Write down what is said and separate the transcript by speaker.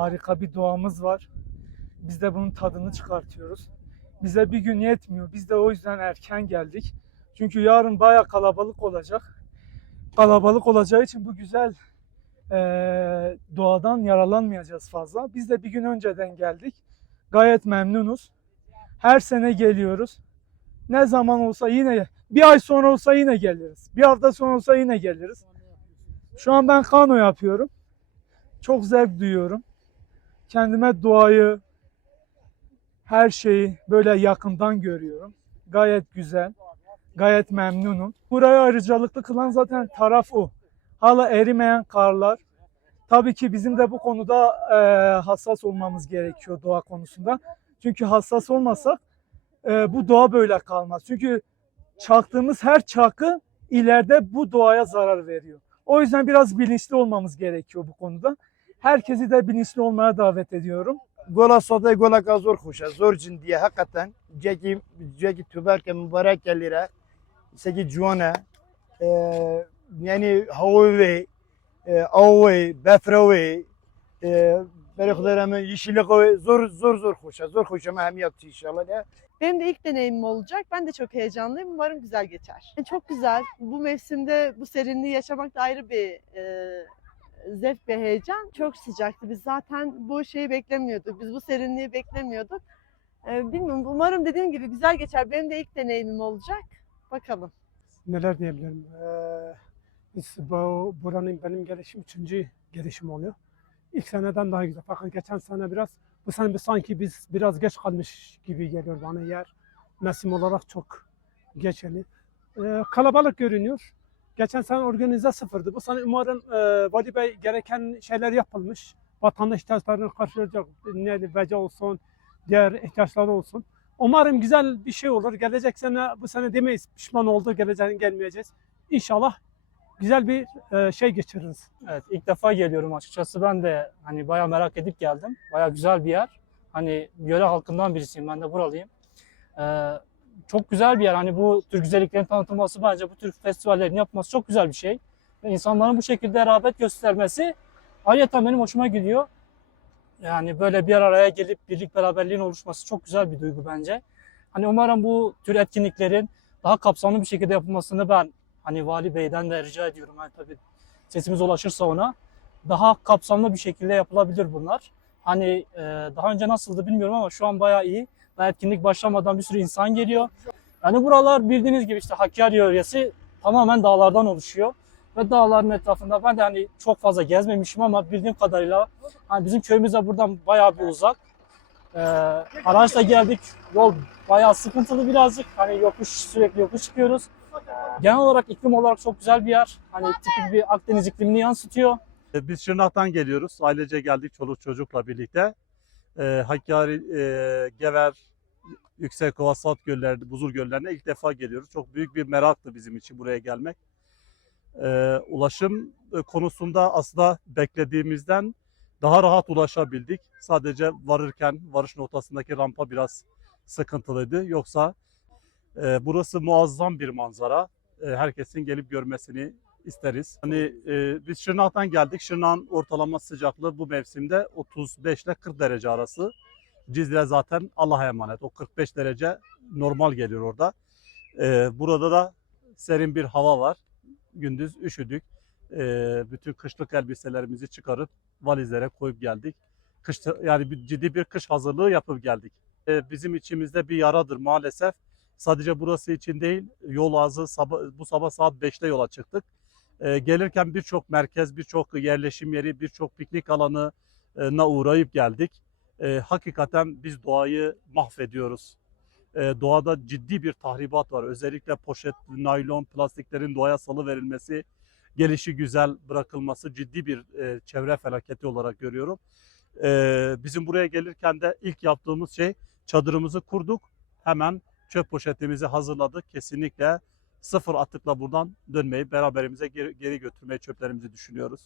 Speaker 1: Harika bir doğamız var. Biz de bunun tadını çıkartıyoruz. Bize bir gün yetmiyor. Biz de o yüzden erken geldik. Çünkü yarın baya kalabalık olacak. Kalabalık olacağı için bu güzel eee, doğadan yaralanmayacağız fazla. Biz de bir gün önceden geldik. Gayet memnunuz. Her sene geliyoruz. Ne zaman olsa yine bir ay sonra olsa yine geliriz. Bir hafta sonra olsa yine geliriz. Şu an ben kano yapıyorum. Çok zevk duyuyorum. Kendime doğayı, her şeyi böyle yakından görüyorum. Gayet güzel. Gayet memnunum. Burayı ayrıcalıklı kılan zaten taraf o. Hala erimeyen karlar. Tabii ki bizim de bu konuda eee, hassas olmamız gerekiyor doğa konusunda. Çünkü hassas olmasak eee, bu doğa böyle kalmaz. Çünkü çaktığımız her çakı ileride bu doğaya zarar veriyor. O yüzden biraz bilinçli olmamız gerekiyor bu konuda. Herkesi de bilinçli olmaya davet ediyorum.
Speaker 2: Gola soda gola ka zor hoşa zor cindiye hakikaten ceki ceki tüberke mübarek gelire seki juana e, yani hava ve e, av ve befra ve e, beriklerime yeşillik zor zor zor hoşa zor hoşa hem yaptı inşallah ya.
Speaker 3: Benim de ilk deneyimim olacak. Ben de çok heyecanlıyım. Umarım güzel geçer. Çok güzel. Bu mevsimde bu serinliği yaşamak da ayrı bir e, zevk ve heyecan. Çok sıcaktı. Biz zaten bu şeyi beklemiyorduk. Biz bu serinliği beklemiyorduk. E, bilmiyorum. Umarım dediğim gibi güzel geçer. Benim de ilk deneyimim olacak. Bakalım.
Speaker 4: neler diyebilirim. Ee, biz bu, buranın benim gelişim üçüncü gelişim oluyor. İlk seneden daha güzel. Fakat geçen sene biraz, bu sene bir sanki biz biraz geç kalmış gibi geliyor bana yer. Mevsim olarak çok geç yani. Ee, kalabalık görünüyor. Geçen sene organize sıfırdı. Bu sene umarım e, Vali Bey gereken şeyler yapılmış. Vatandaş ihtiyaçlarını karşılayacak. Ne beca olsun, diğer ihtiyaçları olsun. Umarım güzel bir şey olur. Gelecek sene bu sene demeyiz pişman oldu geleceğin gelmeyeceğiz. İnşallah güzel bir e, şey geçiririz.
Speaker 5: Evet ilk defa geliyorum açıkçası. Ben de hani bayağı merak edip geldim. Bayağı güzel bir yer. Hani yöre halkından birisiyim. Ben de buralıyım. Ee, çok güzel bir yer. Hani bu tür güzelliklerin tanıtılması bence bu tür festivallerin yapılması çok güzel bir şey. Ve insanların bu şekilde rağbet göstermesi ayrıca benim hoşuma gidiyor. Yani böyle bir araya gelip birlik beraberliğin oluşması çok güzel bir duygu bence. Hani umarım bu tür etkinliklerin daha kapsamlı bir şekilde yapılmasını ben hani Vali Bey'den de rica ediyorum. Yani tabii sesimiz ulaşırsa ona daha kapsamlı bir şekilde yapılabilir bunlar. Hani e, daha önce nasıldı bilmiyorum ama şu an bayağı iyi. Daha etkinlik başlamadan bir sürü insan geliyor. Yani buralar bildiğiniz gibi işte Hakkari yöresi tamamen dağlardan oluşuyor. Ve dağların etrafında ben de hani çok fazla gezmemişim ama bildiğim kadarıyla hani bizim köyümüz de buradan bayağı bir uzak. Ee, araçla geldik. Yol bayağı sıkıntılı birazcık. Hani yokuş sürekli yokuş çıkıyoruz. Genel olarak iklim olarak çok güzel bir yer. Hani tipik bir Akdeniz iklimini yansıtıyor.
Speaker 6: E, Biz Şırnak'tan geliyoruz. Ailece geldik çoluk çocukla birlikte. E, Hakkari, e, Gever, Yüksekova, Sat gölleri, Buzul göllerine ilk defa geliyoruz. Çok büyük bir meraktı bizim için buraya gelmek. E, ulaşım konusunda aslında beklediğimizden daha rahat ulaşabildik. Sadece varırken varış noktasındaki rampa biraz sıkıntılıydı. Yoksa e, burası muazzam bir manzara. E, herkesin gelip görmesini isteriz. Hani e, biz Şırnak'tan geldik. Şırnak'ın ortalama sıcaklığı bu mevsimde 35 ile 40 derece arası. Cizre zaten Allah'a emanet. O 45 derece normal geliyor orada. E, burada da serin bir hava var. Gündüz üşüdük. E, bütün kışlık elbiselerimizi çıkarıp valizlere koyup geldik. Kış, yani bir, ciddi bir kış hazırlığı yapıp geldik. E, bizim içimizde bir yaradır maalesef. Sadece burası için değil, yol ağzı sabah, bu sabah saat 5'te yola çıktık. Ee, gelirken birçok merkez, birçok yerleşim yeri, birçok piknik alanına uğrayıp geldik. Ee, hakikaten biz doğayı mahvediyoruz. Ee, doğada ciddi bir tahribat var. Özellikle poşet, naylon, plastiklerin doğaya salı verilmesi, gelişi güzel bırakılması ciddi bir e, çevre felaketi olarak görüyorum. Ee, bizim buraya gelirken de ilk yaptığımız şey çadırımızı kurduk. Hemen çöp poşetimizi hazırladık. Kesinlikle sıfır atıkla buradan dönmeyi, beraberimize geri, geri götürmeyi çöplerimizi düşünüyoruz.